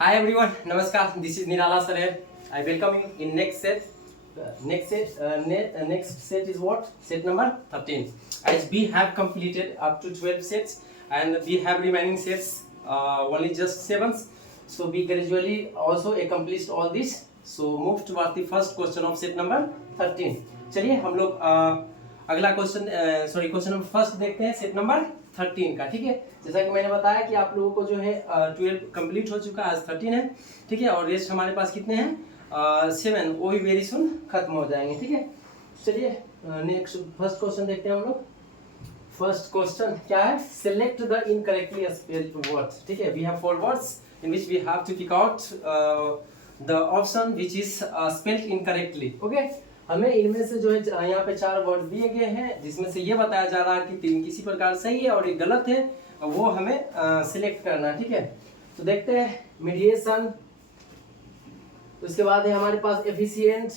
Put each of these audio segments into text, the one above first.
Hi everyone, Namaskar. This is Nirala Sir. I welcome you in next set. Next set is what? Set number 13. As we have completed up to 12 sets and we have remaining sets only just 7. So we gradually also accomplished all this. So move towards the first question of set number 13. चलिए हम लोग अगला question question number first देखते हैं set number 13 का। ठीक है, जैसा कि मैंने बताया कि आप लोगों को जो है 12 कंप्लीट हो चुका है, आज 13 है। ठीक है, और रेस्ट हमारे पास कितने हैं 7, वो भी वेरी सुन खत्म हो जाएंगे। ठीक है, चलिए नेक्स्ट फर्स्ट क्वेश्चन देखते हैं हम लोग। फर्स्ट क्वेश्चन क्या है? Select the incorrectly spelled words. ठीक है, we have 4 words in which we have to pick out the option which is spelled incorrectly. Okay, हमें इनमें से जो है यहाँ पे 4 वर्ड दिए गए हैं जिसमें से ये बताया जा रहा है कि 3 किसी प्रकार सही है और एक गलत है, वो हमें सिलेक्ट करना है। ठीक है, तो देखते हैं मीडिएशन, उसके बाद है हमारे पास एफिशिएंट,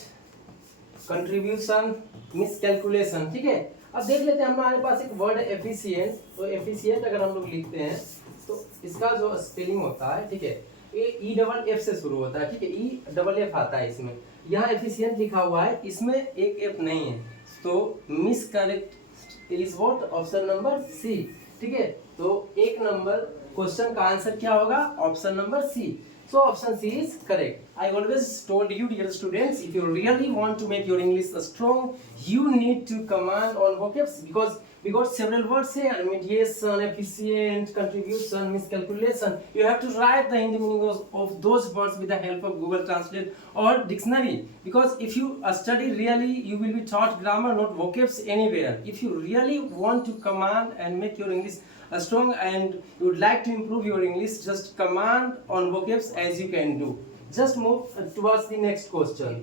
कंट्रीब्यूशन, मिसकैलकुलेशन। ठीक है, अब देख लेते हैं हमारे पास एक वर्ड है एफिशिएंट। तो एफिशिएंट अगर हम लोग लिखते हैं तो इसका जो स्पेलिंग होता है, ठीक है, ई डबल एफ से शुरू होता है। ठीक है, ई डबल एफ आता है इसमें। यहाँ एफिशिएंट लिखा हुआ है, इसमें एक एफ नहीं है, तो miss correct is what? Option number C. ठीक है, तो 1 नंबर क्वेश्चन का आंसर क्या होगा? Option number C. So option C is correct. I always told you, dear students, if you really want to make your English strong, you need to command on vocabs because we got several words here: mediation, efficient, contribution, miscalculation. You have to write the Hindi meaning of those words with the help of Google Translate or dictionary. Because if you study really, you will be taught grammar, not vocabs anywhere. If you really want to command and make your English strong and you would like to improve your English, just command on vocabs as you can do. Just move towards the next question.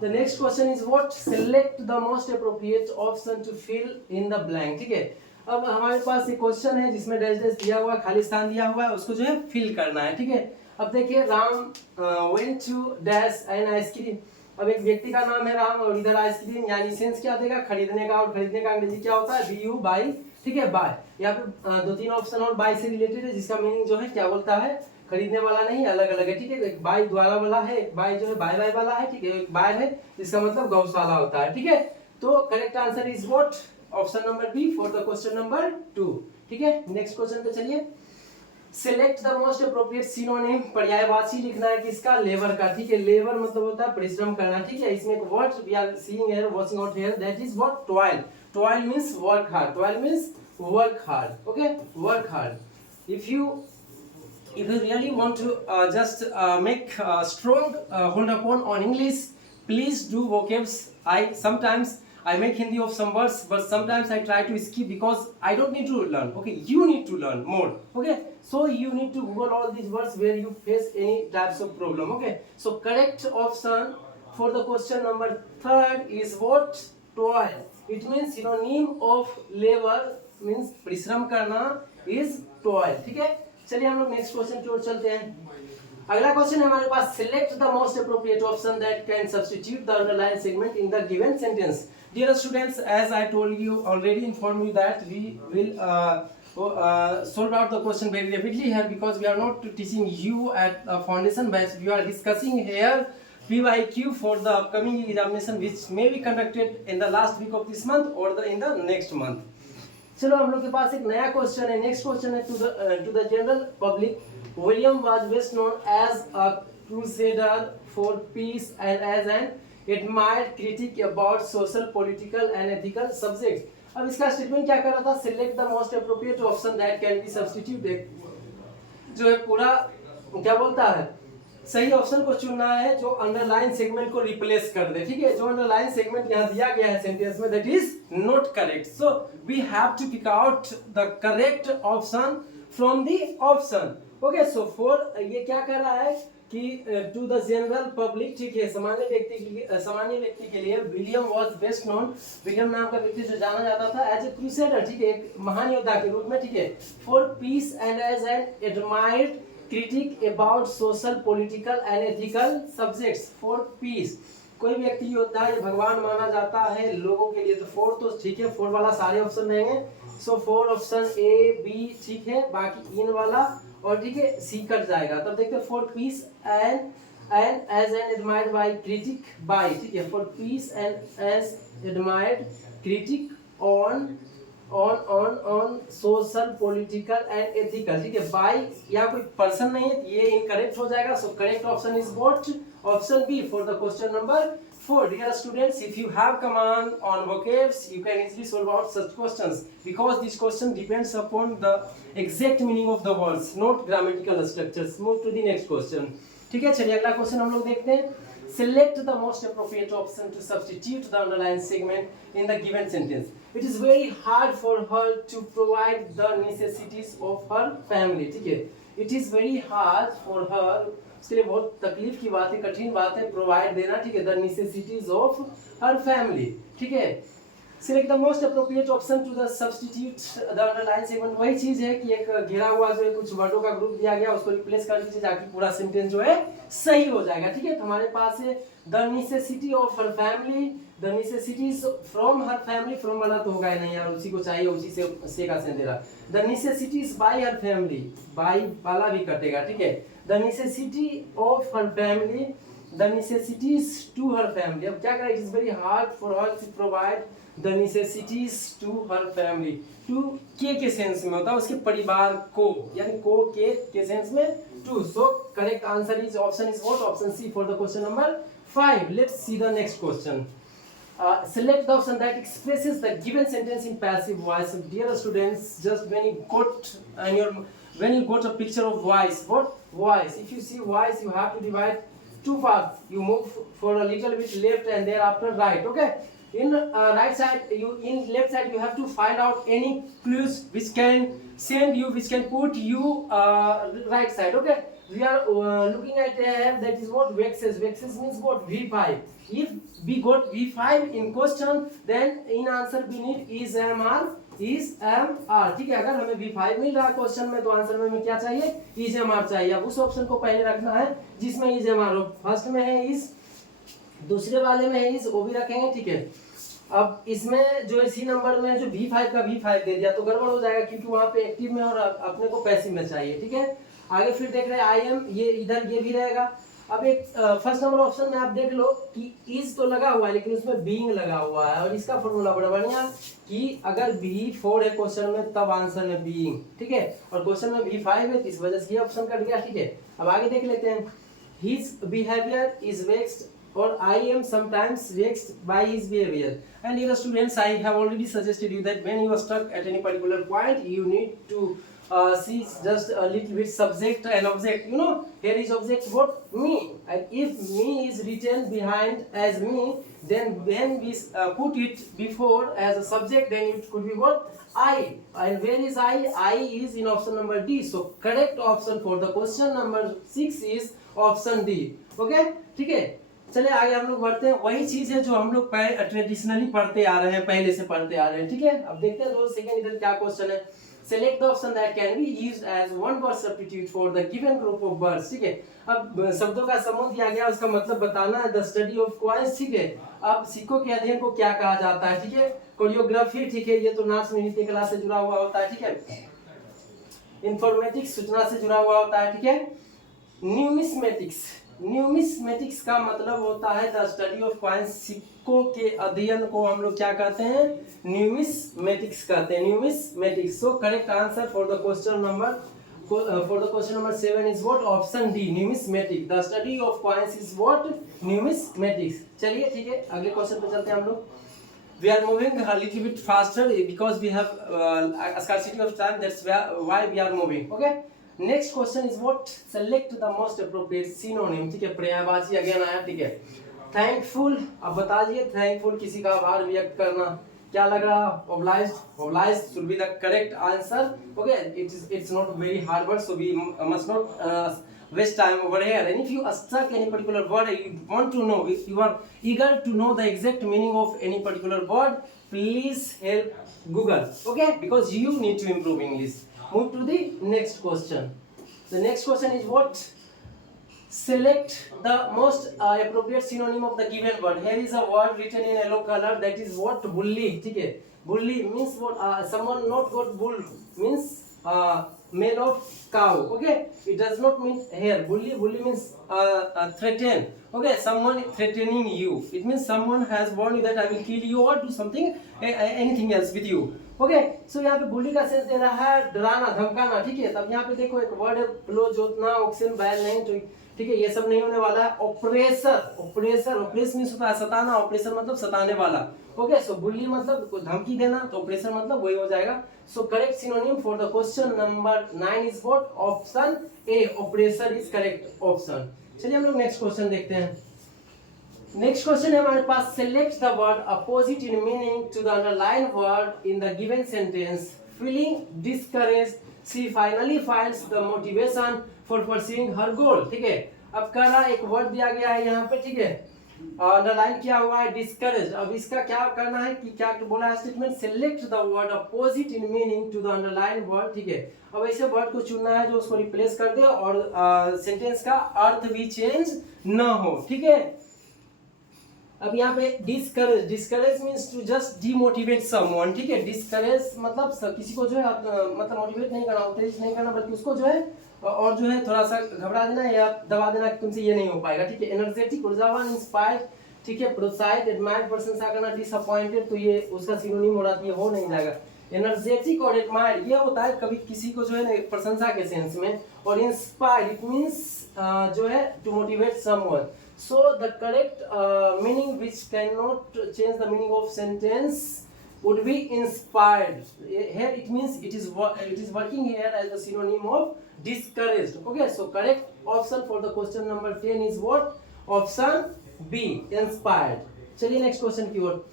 The next question is what? Select the most appropriate option to fill in the blank. ठीक है, अब हमारे पास एक question है जिसमें dash dash दिया हुआ है, खाली स्थान दिया हुआ है, उसको जो है फिल करना है। ठीक है, अब देखिए Ram went to dash an ice-cream. अब एक व्यक्ति का नाम है राम और इधर आइसक्रीम, यानी सेंस क्या देगा? खरीदने का, और खरीदने का अंग्रेजी क्या होता है? B U Y. ठीक है, बाय। यहाँ पे 2-3 ऑप्शन और बाय से रिलेटेड है, जिसका मीनिंग जो है क्या बोलता है? खरीदने वाला नहीं, अलग अलग है। ठीक है, एक बाय द्वारा वाला है, एक बाय जो है बाय बाय वाला है। ठीक है, एक बाय है जिसका मतलब गौशाला होता है। ठीक है, तो correct answer is what? Option number B for the question number 2। ठीक है, नेक्स्ट क्वेश्चन पे चलिए। Select the most appropriate synonym. पर्यायवाची लिखना है किसका? लेबर का। ठीक है, लेबर मतलब होता है परिश्रम करना। ठीक है, इसमें एक word we are seeing here, watching out here, that is what? Toil. Toil means work hard. Toil means work hard. Okay, work hard. If you really want to just make strong hold upon on English, please do vocabs. Sometimes I make Hindi of some words, but sometimes I try to skip because I don't need to learn. Okay, you need to learn more. Okay, so you need to Google all these words where you face any types of problem. Okay, so correct option for the question number 3 is what? Toil. It means synonym of labor means परिश्रम करना is toil. ठीक है, चलिए हम लोग next question की ओर चलते हैं। अगला क्वेश्चन है हमारे पास, select the most appropriate option that can substitute the underline segment in the given sentence. Dear students, as I told you already inform you that we will solve out the question very rapidly here because we are not teaching you at foundation batch. We are discussing here PYQ for the upcoming examination which may be conducted in the last week of this month or in the next month. चलो हम लोग के पास एक नया question है। Next question है to the general public, William was best known as a crusader for peace and as an admired critic about social, political and ethical subject. अब इसका स्टेटमेंट क्या कर रहा था? Select the most appropriate option that can be substituted. जो है पूरा क्या बोलता है? सही ऑप्शन को चुनना है जो अंडरलाइन सेगमेंट को रिप्लेस कर दे। ठीक है, जो अंडरलाइन सेगमेंट यहाँ दिया गया है सेंटेंस में, that is not correct. So we have to pick out the correct option from the option. Okay, so for ये क्या कर रहा है कि टू द जनरल पब्लिक, ठीक है, सामान्य व्यक्ति के लिए William was best known. William नाम का व्यक्ति जो जाना जाता था एज ए क्रूसेडर, ठीक है, एक महान योद्धा के रूप में। ठीक है, for peace and as an admired critic about social, political and ethical subjects. For peace, कोई व्यक्ति योद्धा है, भगवान माना जाता है लोगों के लिए, तो 4 तो ठीक है, 4 वाला सारे ऑप्शन रहेंगे। सो 4 ऑप्शन ए बी ठीक है, बाकी इन वाला और ठीक है सी कट जाएगा, तब देखते हैं for peace and as an admired by critic by, ठीक है, for peace and as admired critic on social political and ethical, ठीक है, बाय यहाँ कोई पर्सन नहीं है, ये इनकरेक्ट हो जाएगा, so correct option is what, option B for the question number 4. Dear students, if you have command on vocabs, you can easily solve out such questions because this question depends upon the exact meaning of the words, not grammatical structures. Move to the next question. ठीक है, चलिए अगला question हम लोग देखते हैं. Select the most appropriate option to substitute the underlined segment in the given sentence. It is very hard for her to provide the necessities of her family. ठीक है, it is very hard for her, उसके लिए बहुत तकलीफ की बात है, कठिन बात है प्रोवाइड देना, ठीक है, the necessities of her family, ठीक है. Select the most appropriate option to the substitute the underline segment. वही चीज है कि एक घिरा हुआ जो है कुछ वर्डों का ग्रुप दिया गया, उसको रिप्लेस कर दीजिए ताकि पूरा सेंटेंस जो है सही हो जाएगा, ठीक है. तो हमारे पास है the necessity of her family, the necessities from her family, from वाला तो होगा ही नहीं यार, उसी को चाहिए, उसी से का सेंस दे रहा. The necessities by her family, by वाला भी कटेगा, ठीक है. The necessity of her family, the necessities to her family. अब क्या करें, it is very hard for her to provide the necessities to her family. To के सेंस में होता है उसके परिवार को, यानी को के सेंस में to. So correct answer is option is what, option C for the question number 5. Let's see the next question. Select the option that expresses the given sentence in passive voice. So, dear students, just when you got a picture of voice, what voice, if you see voice, you have to divide two parts. You move for a little bit left and thereafter right, okay. In right side, in left side you have to find out any clues which can send you, which can put you right side, okay. We are looking at that is what vexes means what, V5. If we got V5 in question, then in answer we need is am are, ठीक है. अगर हमें V5 मिल रहा है question में, तो answer में हमें क्या चाहिए, is am are चाहिए. अब उस ऑप्शन को पहले रखना है जिसमें is am are हो. फर्स्ट में है is, दूसरे वाले में है is, वो भी रखेंगे, ठीक है. अब इसमें जो है सी नंबर में जो V5 का V5 दे दिया तो गड़बड़ हो जाएगा, क्योंकि वहाँ पे एक्टिव में और अपने को पैसिव में चाहिए, ठीक है. आगे फिर देख रहे हैं आई एम, ये इधर ये भी रहेगा. अब एक फर्स्ट नंबर ऑप्शन में आप देख लो कि इज तो लगा हुआ है लेकिन उसमें बीइंग लगा हुआ है, और इसका फॉर्मूला बड़ा बढ़िया कि अगर V4 है क्वेश्चन में तब आंसर में बीइंग, ठीक है, और क्वेश्चन में V5 है, इस वजह से ये ऑप्शन कट गया, ठीक है. अब आगे देख लेते हैं. हिज बिहेवियर इज वेक्स्ड और I am sometimes vexed by his behaviour. And dear students, I have already suggested you that when you are stuck at any particular point, you need to see just a little bit subject and object. You know, here is object what, me, and if me is written behind as me, then when we put it before as a subject, then it could be what, I. And where is I? I is in option number D. So correct option for the question number 6 is option D. Okay, ठीक है. चलिए आगे हम लोग बढ़ते हैं. वही चीज है जो हम लोग ट्रेडिशनली पढ़ते आ रहे हैं, पहले से पढ़ते आ रहे हैं, ठीक है. अब देखते हैं रोज सेकंड इधर क्या क्वेश्चन है. Select the option that can be used as one word substitute for the given group of words, ठीक है. अब शब्दों का समूह दिया गया, उसका मतलब बताना है. द स्टडी ऑफ क्वाइंस, ठीक है. अब सिक्कों के अध्ययन को क्या कहा जाता है, ठीक है. कोरियोग्राफी, ठीक है, ये तो नाच नृत्य कला से जुड़ा हुआ होता है, ठीक है. इंफॉर्मेटिक्स सूचना से जुड़ा हुआ होता है, ठीक है. न्यूमिस्मेटिक्स का मतलब होता है द स्टडी ऑफ कॉइन्स, सिक्कों के अध्ययन को हम लोग क्या कहते हैं, न्यूमिस्मेटिक्स कहते हैं, numismatics. So correct answer for the question number 7 is what, option D, numismatic. The study of coins is what, numismatics. चलिए ठीक है, अगले क्वेश्चन पे चलते हैं हम लोग. We are moving a little bit faster because we have a scarcity of time. That's why we are moving. Okay. Next question is what? Select the most appropriate synonym. ठीक है, पर्यायवाची अगेन आया, ठीक है. Thankful. अब बताइए thankful किसी का आभार व्यक्त करना क्या लग रहा, obliged should be the correct answer. Okay, it's not very hard word, so we must not waste time over here. And if you are stuck any particular word, you want to know, if you are eager to know the exact meaning of any particular word, please help Google, okay, because you need to improve English. Move to the next question. The next question is what? Select the most appropriate synonym of the given word. Here is a word written in yellow color, that is what, bully, ठीक है. Bully means what, someone not got bull means male of cow. Okay, it does not mean here bully means threaten. Okay, someone threatening you, it means someone has warned you that I will kill you or do something anything else with you. Okay so यहाँ पे बुली का sense दे रहा है डराना धमकाना, ठीक है। तब यहाँ पे देखो एक वर्ड है ब्लो जोतना ऑक्सीजन बैल नहीं, तो ठीक है ये सब नहीं होने वाला है। ऑपरेसर ऑपरेस मींस होता है सताना, ऑपरेसर मतलब सताने वाला। ओके सो बुली मतलब धमकी देना, तो ऑपरेसर मतलब वही हो जाएगा। So correct synonym for the question number 9 is what? Option A, oppressor is correct option. चलिए हम लोग नेक्स्ट क्वेश्चन देखते हैं। नेक्स्ट क्वेश्चन है हमारे पास, select the word opposite in meaning to the underline word in the given sentence. Feeling discourage she finally finds the motivation for pursuing her goal. ठीक है, अब कह रहा एक वर्ड दिया गया है यहाँ पे, ठीक है, अंडरलाइन किया हुआ है डिस्करेज। अब इसका क्या करना है कि क्या बोला है statement, select the word opposite in meaning to the underline word. ठीक है, अब ऐसे वर्ड को चुनना है जो उसको रिप्लेस कर दे और सेंटेंस का अर्थ भी चेंज न हो। ठीक है, अब यहाँ पे discourage means to just demotivate someone. ठीक है, डिस्करेज मतलब किसी को जो है मतलब मोटिवेट नहीं करना, उत्तेजित नहीं करना, बल्कि उसको जो है और जो है थोड़ा सा घबरा देना या दबा देना कि तुमसे ये नहीं हो पाएगा। ठीक है, एनर्जेटिक, ऊर्जावान, इंस्पायर्ड, ठीक है, प्रोत्साहित, एडमायर्ड, प्रशंसा करना, डिसअपॉइंटेड, तो ये उसका सिनोनिम हो रहा है, हो नहीं जाएगा। एनर्जेटिक और एडमायर्ड ये होता है कभी किसी को जो है प्रशंसा के सेंस में, और इंस्पायर्ड इट मींस जो है to motivate someone. So the correct meaning which cannot change the meaning of sentence would be inspired. Here it means it is working here as a synonym of discouraged. Okay, so correct option for the question number 10 is what? Option B, inspired. चलिए next question की ओर।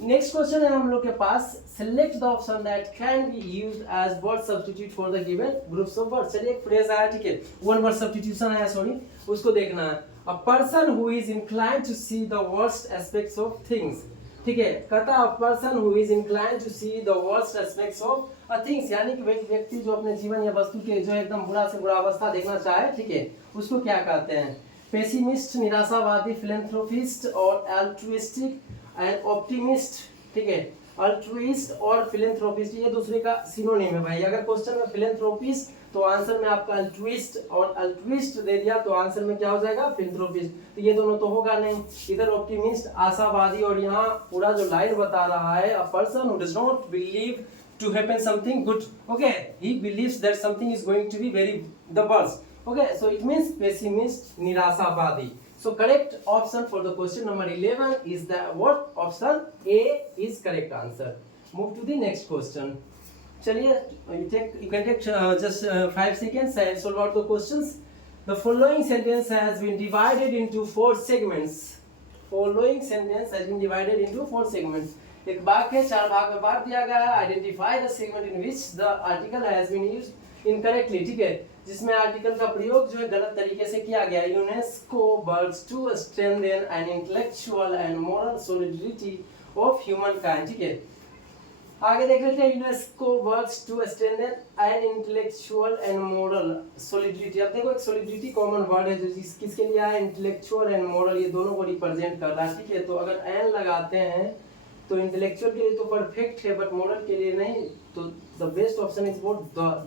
Next question है हम लोग के पास, select the option that can be used as word substitute for the given groups of word. चलिए एक phrase आया, ठीक है, वन वर्ड सब्स्टिट्यूशन आया, सॉरी, उसको देखना है। A person who is inclined to see the worst aspects of things. ठीक है, कहता है a person who is inclined to see the worst aspects of a things, यानी कि व्यक्ति जो अपने जीवन या वस्तु के जो एकदम बुरा से बुरा अवस्था देखना चाहे, ठीक है, उसको क्या कहते हैं? पेसिमिस्ट, निराशावादी, फिलैंथ्रोपिस्ट और एल्ट्रुइस्टिक एंड ऑप्टिमिस्ट। ठीक है, अल्ट्रुइस्ट और फिलैंथ्रोपिस्ट ये दूसरे का सिनोनिम है भाई। अगर क्वेश्चन में फिलैंथ्रोपिस्ट तो आंसर में आपका अल्ट्रुइस्ट, और अल्ट्रुइस्ट दे दिया तो आंसर में क्या हो जाएगा? फिलैंथ्रोपिस्ट। तो ये दोनों तो होगा नहीं, इधर ऑप्टिमिस्ट आशावादी, और यहाँ पूरा जो लाइन बता रहा है, a person who does not believe to happen something good, okay, he believes that something is going to be very the worst. Okay, so it means pessimist, nirashavadi. So correct option for the question number 11 is the what? Option A is correct answer. Move to the next question. चलिए you can take just 5 seconds and solve out the questions. The following sentence has been divided into 4 segments. Following sentence has been divided into 4 segments. एक वाक्य है 4 भाग में बांट दिया गया है। Identify the segment in which the article has been used incorrectly. ठीक है, जिसमें आर्टिकल का प्रयोग जो है गलत तरीके से किया गया है। UNESCO works to strengthen an intellectual and moral solidity of humankind. ठीक है, आगे देख लेते हैं। UNESCO works to strengthen an intellectual and moral solidity. अब देखो एक सॉलिडिटी कॉमन वर्ड है जो किसके लिए है? इंटेलेक्चुअल एंड मोरल, ये दोनों को रिप्रेजेंट कर रहा है। ठीक है, तो अगर एन लगाते हैं तो इंटेलेक्चुअल के लिए तो परफेक्ट है, बट मोरल के लिए नहीं, तो the best option is what?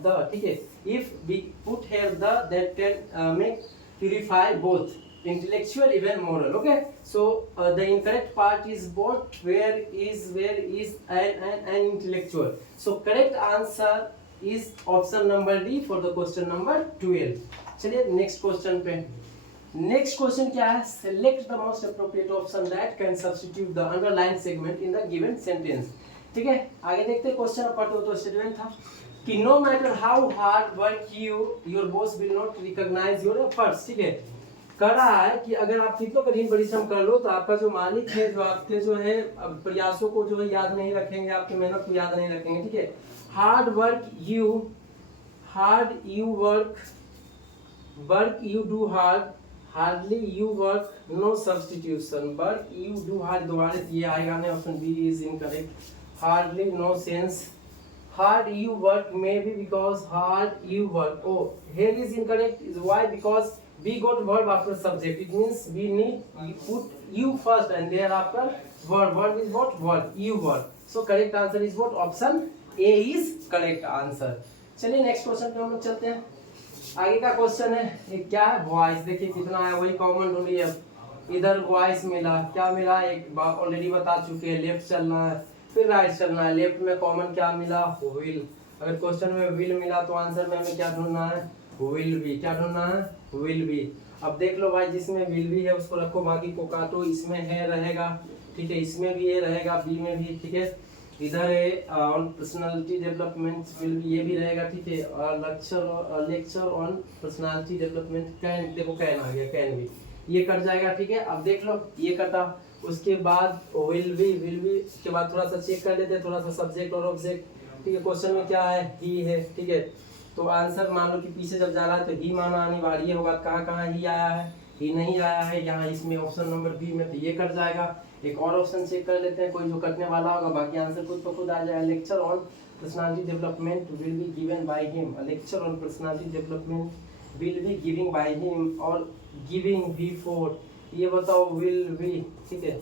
The. ठीक है, if we put here the that can make purify both intellectual even moral. Okay, so the incorrect part is what? Where is an intellectual. So correct answer is option number D for the question number 12। चलिए next question पे। Next question क्या है? Select the most appropriate option that can substitute the underline segment in the given sentence. ठीक है, आगे देखते हैं। Question पढ़ते हो तो स्टेटमेंट था कि no matter how hard work your boss will not recognise your efforts. ठीक है, कह रहा है कि अगर आप कितना कठिन परिश्रम कर लो तो आपका जो मालिक है जो आपके जो है प्रयासों को जो है याद नहीं रखेंगे, आपकी मेहनत को याद नहीं रखेंगे। ठीक है, hard you work you do hard, hardly you work, no substitution, work you do hard, दोबारा ये आएगा नहीं, option B is incorrect. Hardly no sense, hard you work may be because hard you work, oh here is incorrect is why? Because we got verb after subject, it means we need put you first and thereafter verb is what? Work, you work. So correct answer is what? Option A is correct answer. चलिए next question पे हम लोग चलते हैं। आगे का question है ये क्या है, वॉइस। देखिए कितना है, वही कॉमन ढूंढिए। इधर वॉइस मिला, क्या मिला, एक बार ऑलरेडी बता चुके हैं, लेफ्ट चलना है फिर राइट चलना है। लेफ्ट में कॉमन क्या मिला, व्हील। अगर क्वेश्चन में व्हील मिला तो आंसर में हमें क्या ढूंढना है, व्हील बी। क्या ढूंढना है, व्हील बी। अब देख लो भाई, जिसमें व्हील बी है उसको रखो, बाकी को काटो। इसमें है रहेगा, ठीक है, इसमें भी ये रहेगा, बी में भी, ठीक है। इधर है on personality development will be, ये भी रहेगा, ठीक है। और lecture on personality development can, देखो कैन आ गया, कैन भी, ये कट जाएगा, ठीक है। अब देख लो ये कटा, उसके बाद विल बी के बाद थोड़ा सा चेक कर लेते हैं, थोड़ा सा सब्जेक्ट और ऑब्जेक्ट, ठीक है। क्वेश्चन में क्या है, ही है, ठीक है। तो आंसर मान लो कि पीछे जब जा रहा है तो ही माना अनिवार्य होगा। कहाँ कहाँ ही आया है, ही नहीं आया है यहाँ, इसमें ऑप्शन नंबर बी में, तो ये कट जाएगा। एक और ऑप्शन चेक कर लेते हैं, कोई जो कटने वाला होगा, बाकी आंसर खुद ब खुद आ जाएगा। Lecture on personality development will be given by him. Lecture on personality development will be giving by him, और गिविंग V4, ये बताओ विल बी, ठीक है।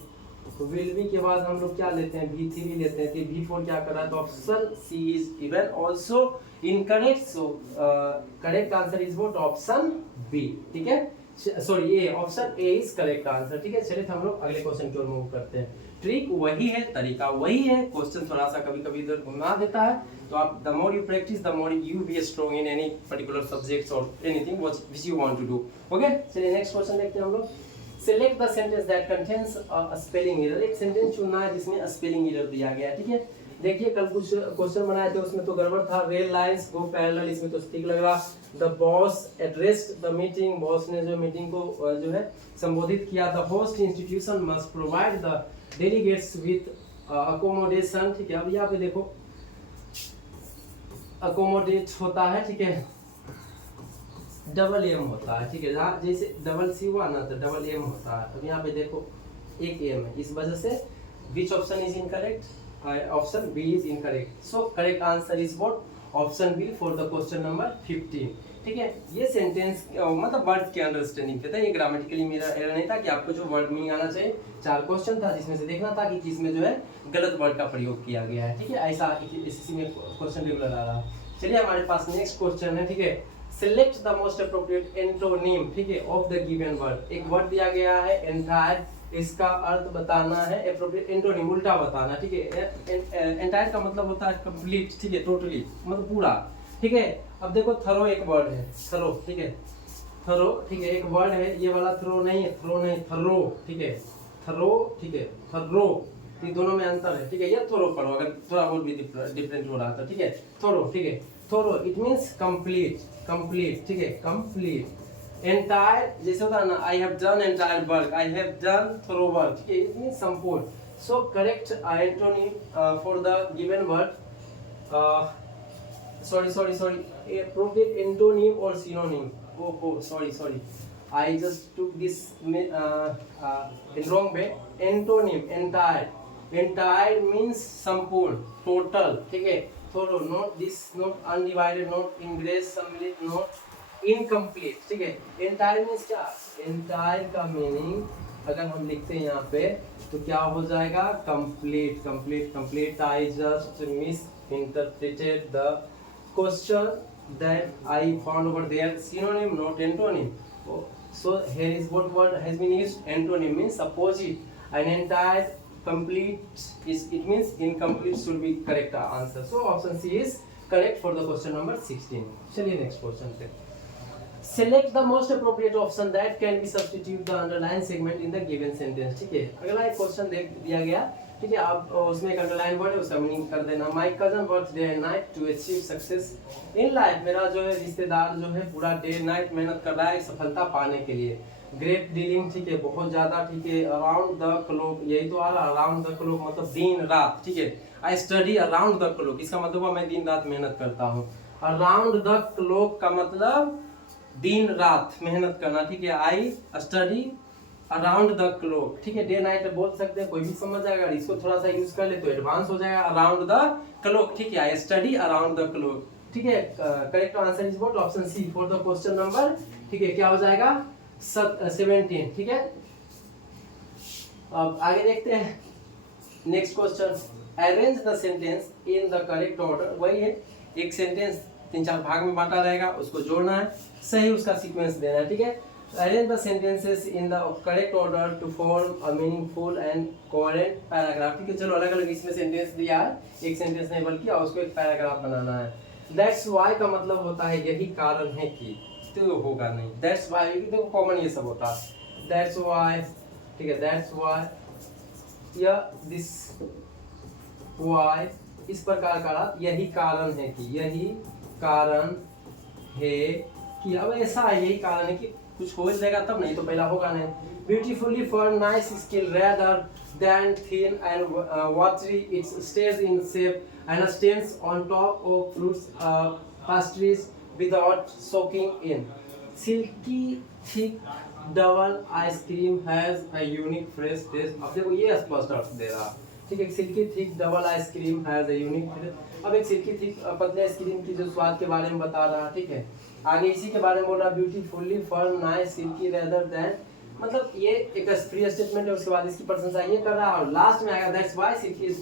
तो विल बी के बाद हम लोग क्या लेते हैं, V3 लेते हैं। तो V4 क्या कर रहा है, तो option C is even also incorrect. So correct answer is what, option B, ठीक है। Sorry A, option A is correct answer, ठीक है। चलिए हम लोग अगले क्वेश्चन की ओर मूव करते हैं। ट्रिक वही है, तरीका वही है, क्वेश्चन थोड़ा सा कभी कभी इधर घुमा देता है। तो आप the more you practice the more you be strong in any particular subjects और anything which you want to do. Okay, चलिए नेक्स्ट क्वेश्चन देखते हैं हम लोग। Select the sentence that contains a spelling error. एक सेंटेंस चुनना है जिसमें स्पेलिंग एरर दिया गया है, ठीक है। देखिए कल कुछ क्वेश्चन बनाए थे, उसमें तो गड़बड़ था। रेल लाइंस गो पैरेलल, इसमें तो ठीक लग रहा। The boss addressed the meeting, boss ने जो मीटिंग को जो है संबोधित किया। The host institution must provide the delegates with accommodation, ठीक है। अब यहाँ पे देखो अकोमोडेट होता है, ठीक है, डबल एम होता है, ठीक है। जहाँ जैसे डबल सी हुआ ना तो डबल एम होता है। अब यहाँ पे देखो एक एम है, इस वजह से which option is incorrect, option B is incorrect. So correct answer is what, option B for the question number 15, ठीक है। ये सेंटेंस मतलब वर्ड के अंडरस्टैंडिंग पे था, ये ग्रामेटिकली मेरा एरर नहीं था कि आपको जो वर्ड मीनिंग आना चाहिए। 4 क्वेश्चन था जिसमें से देखना था कि किसमें जो है गलत वर्ड का प्रयोग किया गया है, ठीक है। ऐसा एसएससी में क्वेश्चन रेगुलर आ रहा है। चलिए हमारे पास नेक्स्ट क्वेश्चन है, ठीक है। Select the most appropriate antonym, ठीक है, ऑफ द गिवन वर्ड। एक वर्ड दिया गया है एंटायर, इसका अर्थ बताना है। एप्रोप्रिएट एंटोनिम उल्टा बताना, ठीक है। एंटायर का मतलब होता है कंप्लीट, ठीक है, टोटली, मतलब पूरा, ठीक है। अब देखो थरो एक वर्ड है, थरो, ठीक है, थरो, ठीक है, एक वर्ड है। ये वाला थ्रो नहीं है, थ्रो नहीं, थरो, ठीक है, थरो, ठीक है, थरो, ये दोनों में अंतर है, ठीक है। ये थोरो पढ़ो अगर थोड़ा और भी डिफरेंट हो रहा था, ठीक है। थोरो, ठीक है, thorough it means complete, complete, ठीक है, कंप्लीट। एंटायर जैसे होता है ना, I have done entire work, I have done thorough work, ठीक है, इट मींस संपूर्ण। So correct antonym for the given word, sorry, appropriate antonym or synonym. Sorry, I just took this in wrong way. Antonym, entire means संपूर्ण, total, ठीक है। thorough, not this, not undivided, not ingress, सम्मिलित, not incomplete, ठीक है। entire means क्या, entire का meaning अगर हम लिखते हैं यहाँ पे तो क्या हो जाएगा, complete। I just misinterpreted the question that I found over there, synonym not antonym. So here is what word has been used, antonym means opposite, and entire, complete is, it means incomplete should be correct answer. So option C is correct for the question number 16. चलिए next question पे, select the most appropriate option that can be substitute the underline segment in the given sentence, ठीक है। अगला एक question दिया गया, ठीक है। आप उसमें एक अंडरलाइन वर्ड है, उसका मीनिंग कर देना। My cousin works day and night to achieve success in life. मेरा जो है रिश्तेदार जो है पूरा डे नाइट मेहनत कर रहा है सफलता पाने के लिए। ग्रेट डीलिंग, ठीक है, बहुत ज्यादा, ठीक है। अराउंड द क्लॉक, यही तो आ रहा, अराउंड द क्लॉक मतलब दिन रात, ठीक है। I study around the clock, इसका मतलब मैं दिन रात मेहनत करता हूँ। अराउंड द क्लॉक का मतलब दिन रात मेहनत करना, ठीक है। I study around the clock, ठीक है। डे नाइट बोल सकते हैं, कोई भी समझ जाएगा। इसको थोड़ा सा यूज कर ले तो एडवांस हो जाएगा, अराउंड द क्लॉक, ठीक है। I study around the clock, ठीक है। Correct answer is what, option C for the question number, ठीक है, क्या हो जाएगा 17, ठीक है। अब आगे देखते हैं next question. Arrange the sentence in the correct order. वही है, एक सेंटेंस तीन चार भाग में बांटा रहेगा, उसको जोड़ना है, सही उसका सीक्वेंस देना है, ठीक है। Arrange the sentences in the correct order to form a meaningful and coherent paragraph, ठीक है। चलो अलग अलग इसमें सेंटेंस दिया है, एक सेंटेंस नहीं बल्कि और उसको एक पैराग्राफ बनाना है। दैट्स वाई का मतलब होता है यही कारण है कि, तो होगा नहीं, दैट्स वाई देखो कॉमन ये सब होता है, दैट्स वाई, ठीक है, दैट्स वाई या दिस वाई, इस प्रकार का यही कारण है कि, यही कारण है कि, अब ऐसा है यही कारण है कि कुछ हो जाएगा तब, नहीं तो पहला होगा नहीं। Beautifully for nice skill rather than thin and watery, it's stage in shape and stands on top of fruits pastries without soaking in. Silky thick double ice cream has a unique fresh taste. अब देखो ये स्पष्ट अर्थ दे रहा, ठीक है। Silky thick double ice cream has a unique taste. अब एक silkie thick पतले आइसक्रीम की जो स्वाद के बारे में बता रहा, ठीक है। आगे इसी के बारे में बोल रहा, beautifully firm nice silky rather than, मतलब ये एक फ्री स्टेटमेंट है, उसके बाद इसकी प्रशंसा ये कर रहा है, और लास्ट में आएगा that's why silky is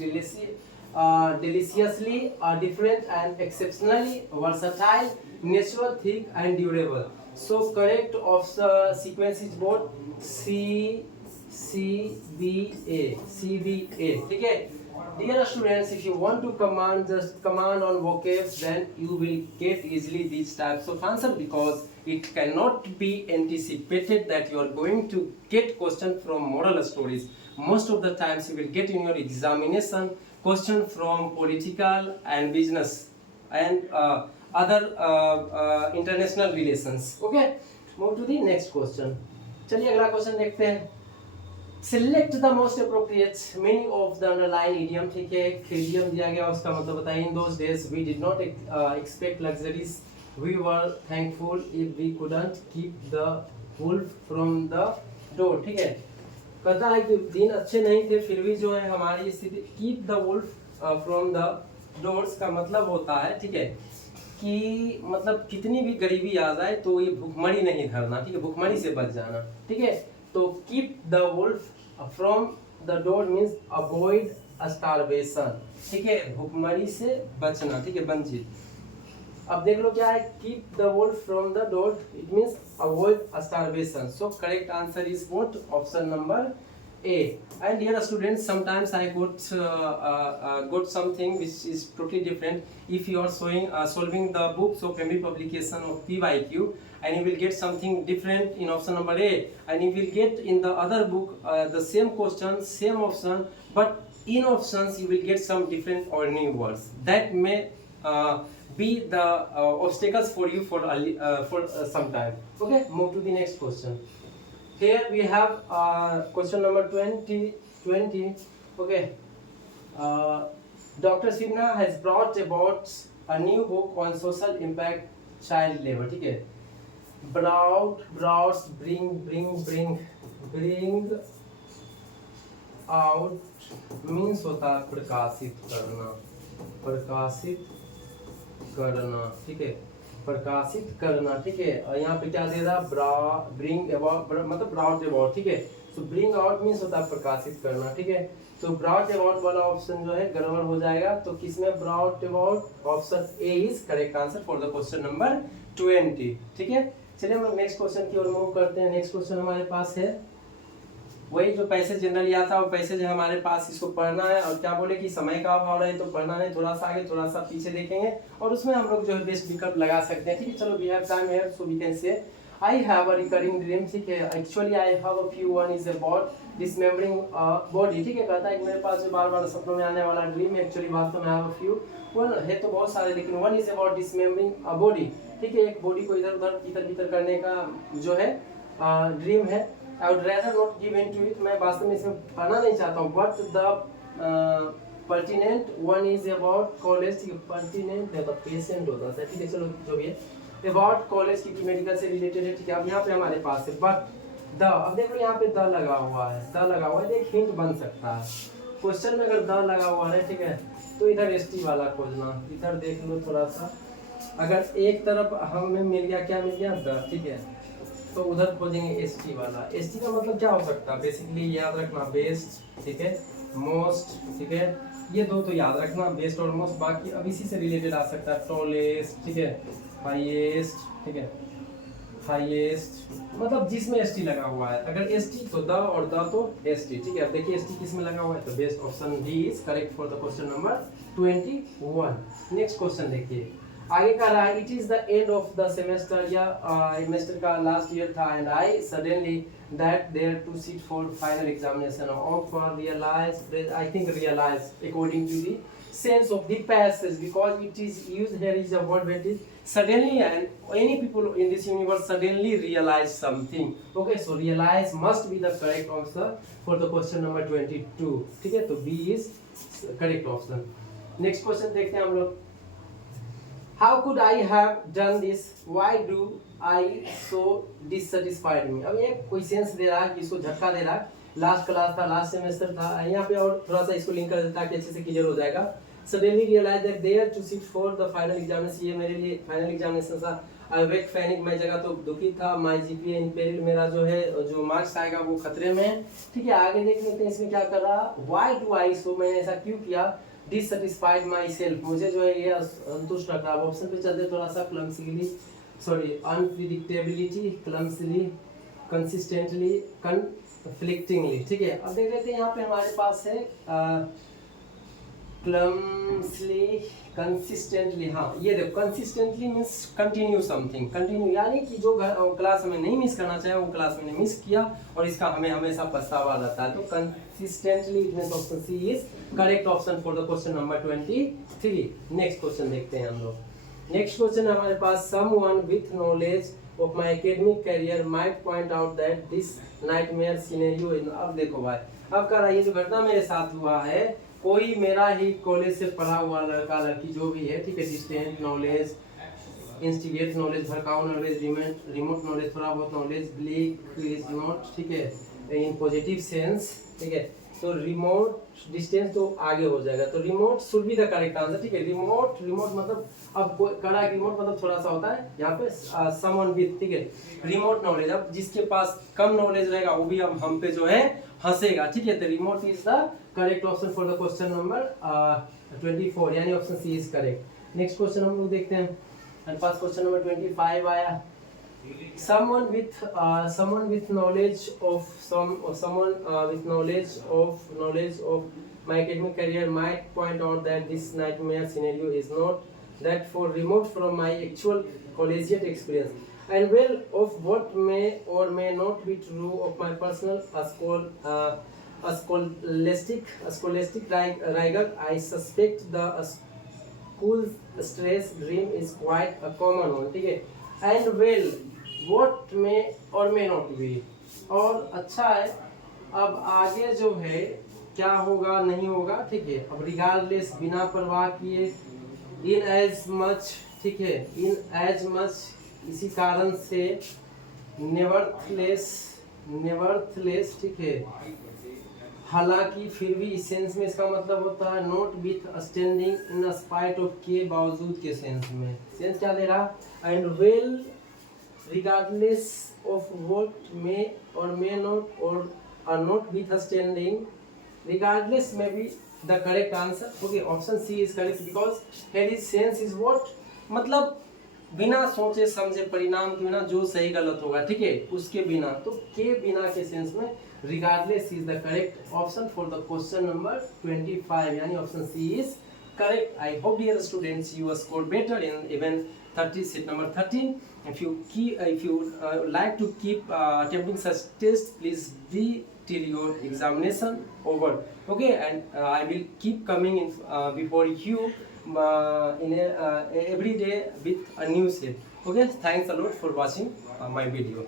deliciously different and exceptionally versatile, natural, thick and durable. So correct of the sequence is both CBA, ठीक है। Dear students, if you want to just command on vocab, then you will get easily these types of answer, because it cannot be anticipated that you are going to get question from moral stories. Most of the times you will get in your examination question from political and business and other international relations. Okay, move to the next question. चलिए अगला question देखते हैं। Select the most appropriate meaning of the underlying idiom, ठीक है। एक idiom दिया गया, उसका मतलब बताइए। In those days we did not expect luxuries, we were thankful if we couldn't keep the wolf from the door, ठीक है। कहता है कि दिन अच्छे नहीं थे फिर भी जो है हमारी स्थिति, keep the wolf from the doors का मतलब होता है, ठीक है, कि मतलब कितनी भी गरीबी आ जाए तो ये भूखमरी नहीं धरना, ठीक है, भूखमरी से बच जाना, ठीक है। तो keep the wolf from the door means avoid starvation, ठीक है, भूखमरी से बचना, ठीक है, वंचित। अब देख लो क्या है, keep the wolf from the door, it means avoid starvation. So correct answer is what, option number A. And dear students, sometimes I got something which is totally different. If you are solving the book, so primary publication of PYQ, and you will get something different in option number A, and you will get in the other book the same question, same option, but in options you will get some different or new words that may be the obstacles for you for some time. Okay, move to the next question. Here we have question number 20. Okay, Dr. Sivna has brought about a new book on social impact child labor, ठीक है। brought bring out means होता है प्रकाशित करना, ठीक है, प्रकाशित करना, ठीक है। और यहाँ पे क्या दे रहा, ब्रिंग अबाउट मतलब ब्राउट अबाउट, ठीक है। तो ब्रिंग आउट मीन्स होता है प्रकाशित करना, ठीक है। तो ब्राउट अबाउट वाला ऑप्शन जो है गड़बड़ हो जाएगा, तो किसमें brought about, option A is correct answer for the question number 20, ठीक है। चलिए हम नेक्स्ट क्वेश्चन की ओर मूव करते हैं। नेक्स्ट क्वेश्चन हमारे पास है वही जो पैसेज जनरली आता है, वो पैसेज है हमारे पास, इसको पढ़ना है। और क्या बोले कि समय का अभाव रहे तो पढ़ना नहीं, थोड़ा सा आगे थोड़ा सा पीछे देखेंगे और उसमें हम लोग जो है बेस्ट विकल्प लगा सकते हैं, ठीक है। चलो we have time here, so we can say I have a recurring dream, ठीक है। Actually I have a few, one is about dismembering body, ठीक है। कहता है कि मेरे पास जो बार बार सपनों में आने वाला ड्रीम है, एक्चुअली वास्तव में I have a few, one है तो बहुत सारे, लेकिन one is about dismembering a body, ठीक है। एक बॉडी को इधर उधर इधर भीतर करने का जो है ड्रीम है। I would rather not give into it, मैं वास्तव में इसमें पढ़ना नहीं चाहता हूँ, but the pertinent one is about college, pertinent है तो patient होता है, ठीक है। चलो जो भी है about college की मेडिकल से रिलेटेड है, ठीक है। अब यहाँ पे हमारे पास है but the, अब देखो यहाँ पे द लगा हुआ है, द लगा हुआ है, एक हिंट बन सकता है क्वेश्चन में अगर द लगा हुआ है, ठीक है। तो इधर एसटी वाला खोजना, इधर देख लो थोड़ा सा, अगर एक तरफ हमें मिल गया, क्या मिल गया, द, ठीक है, तो उधर खोजेंगे एसटी वाला। एसटी का मतलब क्या हो सकता है, बेसिकली याद रखना, बेस्ट, ठीक है, मोस्ट, ठीक है, ये दो तो याद रखना, बेस्ट और मोस्ट। बाकी अब इसी से रिलेटेड आ सकता है, टॉलेस्ट, ठीक है, हाईएस्ट, ठीक है, हाईएस्ट, मतलब जिसमें एस टी लगा हुआ है। अगर एस टी तो द, और द तो एस टी, ठीक है। अब देखिए एस टी किस में लगा हुआ है, तो best option D is correct for the question number 21। Next question देखिए, आगे का रहा है, it is the end of the semester, या सेमेस्टर का लास्ट ईयर था, and I suddenly that there to sit for final examination of realise, I think realise according to the sense of the passage, because it is used here is a word that is suddenly, and any people in this universe suddenly realize something. Okay, so realize must be the correct answer for the question number 22, ठीक है, तो B is correct option. Next question देखते हैं हम लोग, how could I have done this, why do I so dissatisfied me। अब ये कोई सेंस दे रहा है कि इसको झटका दे रहा है, लास्ट क्लास था, लास्ट सेमेस्टर था, यहाँ पे और थोड़ा सा इसको लिंक कर देता है कि अच्छे से क्लियर हो जाएगा। Suddenly realise that there to sit for the final examination, ये मेरे लिए फाइनल एग्जामिनेशन था। आई वेक पैनिक, मैं जगह तो दुखी था। माय जीपीए इन पेरिल, मेरा जो है जो मार्क्स आएगा वो खतरे में, ठीक है। आगे देख लेते हैं इसमें क्या कर रहा, व्हाई डू आई सो, मैंने ऐसा क्यों किया, डिससैटिस्फाइड माई सेल्फ, मुझे जो है ये असंतुष्ट रख रहा। ऑप्शन पे चलते थोड़ा सा, clumsily, sorry unpredictability, clumsily, consistently, कंफ्लिक्टिंगली, ठीक है। अब देख लेते हैं यहाँ पे हमारे पास है क्लमसली, कंसिस्टेंटली। हाँ, ये देखो consistently means continue something, continue यानी कि जो क्लास में नहीं मिस करना चाहिए वो क्लास में मिस किया, और इसका हमें हमेशा पछतावा रहता है। तो consistently it means option C is correct option for the question number 23। Next question देखते हैं हम लोग। नेक्स्ट क्वेश्चन हमारे पास, someone with knowledge of my academic career might point out that this nightmare scenario in, अब देखो भाई, अब कह रहा है ये जो घटना मेरे साथ हुआ है, कोई मेरा ही कॉलेज से पढ़ा हुआ लड़का लड़की जो भी है, ठीक है, डिस्टेंट नॉलेज, इंस्टिगेट नॉलेज, भड़काऊ नॉलेज, रिमोट नॉलेज, थोड़ा बहुत नॉलेज, ब्लीक इज नॉट, ठीक है, इन पॉजिटिव सेंस, ठीक है। तो रिमोट डिस्टेंस तो आगे हो जाएगा, तो remote should be the correct answer, ठीक है। रिमोट, रिमोट मतलब अब कड़ा रिमोट मतलब थोड़ा सा होता है यहाँ पे समवन विथ, ठीक है, रिमोट नॉलेज। अब जिसके पास कम नॉलेज रहेगा वो भी अब हम पे जो है हंसेगा, ठीक है। तो remote is the correct option for the question number 24, यानी option C is correct. Next question हम लोग देखते हैं, हमारे पास क्वेश्चन नंबर 25 आया, someone with knowledge of knowledge of my academic career might point out that this nightmare scenario is not that for remote from my actual collegiate experience, and well of what may or may not be true of my personal scholastic rigor. I suspect the school stress dream is quite a common one, ठीक है। and well what may or may not be, और अच्छा है, अब आगे जो है क्या होगा नहीं होगा, ठीक है। अब रिगार्डलेस, बिना परवाह किए, इन एज मच, ठीक है, इन एज मच, इसी कारण से, नेवर्थलेस, नेवर्थलेस, ठीक है, हालांकि, फिर भी, इस सेंस में इसका मतलब होता है not with standing, in spite of, के बावजूद के सेंस में। सेंस क्या दे रहा, and well regardless of what may or may not or are not withstanding, regardless may be the correct answer, okay। option C is correct because here is sense is what, मतलब बिना सोचे समझे, परिणाम के बिना, जो सही गलत होगा, ठीक है, उसके बिना, तो के बिना के सेंस में regardless is the correct option for the question number 25, यानी option C is correct. I hope dear students you scored better in even 30 set number 13. If you like to keep attempting such tests, please be till your examination over, okay, and I will keep coming in before you every day with a new set, okay. Thanks a lot for watching my video.